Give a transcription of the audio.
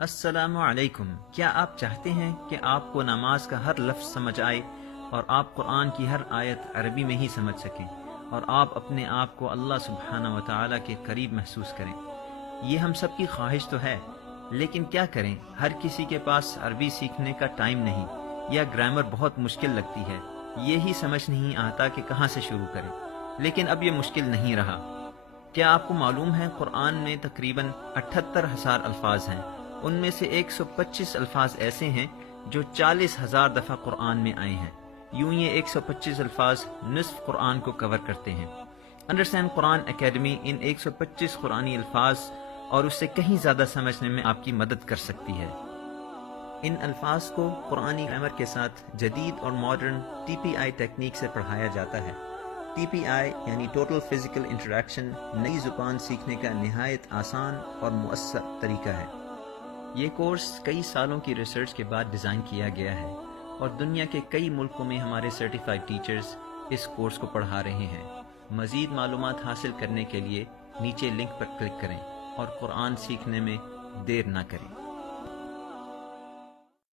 السلام علیکم۔ کیا آپ چاہتے ہیں کہ آپ کو نماز کا ہر لفظ سمجھ آئے اور آپ قرآن کی ہر آیت عربی میں ہی سمجھ سکیں اور آپ اپنے آپ کو اللہ سبحانہ و تعالیٰ کے قریب محسوس کریں؟ یہ ہم سب کی خواہش تو ہے، لیکن کیا کریں، ہر کسی کے پاس عربی سیکھنے کا ٹائم نہیں، یا گرامر بہت مشکل لگتی ہے، یہی سمجھ نہیں آتا کہ کہاں سے شروع کریں۔ لیکن اب یہ مشکل نہیں رہا۔ کیا آپ کو معلوم ہے قرآن میں تقریباً 78,000 الفاظ ہیں؟ ان میں سے 125 الفاظ ایسے ہیں جو 40,000 دفعہ قرآن میں آئے ہیں۔ یوں یہ 125 الفاظ نصف قرآن کو کور کرتے ہیں۔ انڈرسٹینڈ قرآن اکیڈمی ان 125 قرآنی الفاظ اور اس سے کہیں زیادہ سمجھنے میں آپ کی مدد کر سکتی ہے۔ ان الفاظ کو قرآنی گرامر کے ساتھ جدید اور ماڈرن TPI ٹیکنیک سے پڑھایا جاتا ہے۔ TPI یعنی ٹوٹل فزیکل انٹریکشن نئی زبان سیکھنے کا نہایت آسان اور مؤثر طریقہ ہے۔ یہ کورس کئی سالوں کی ریسرچ کے بعد ڈیزائن کیا گیا ہے اور دنیا کے کئی ملکوں میں ہمارے سرٹیفائیڈ ٹیچرز اس کورس کو پڑھا رہے ہیں۔ مزید معلومات حاصل کرنے کے لیے نیچے لنک پر کلک کریں اور قرآن سیکھنے میں دیر نہ کریں۔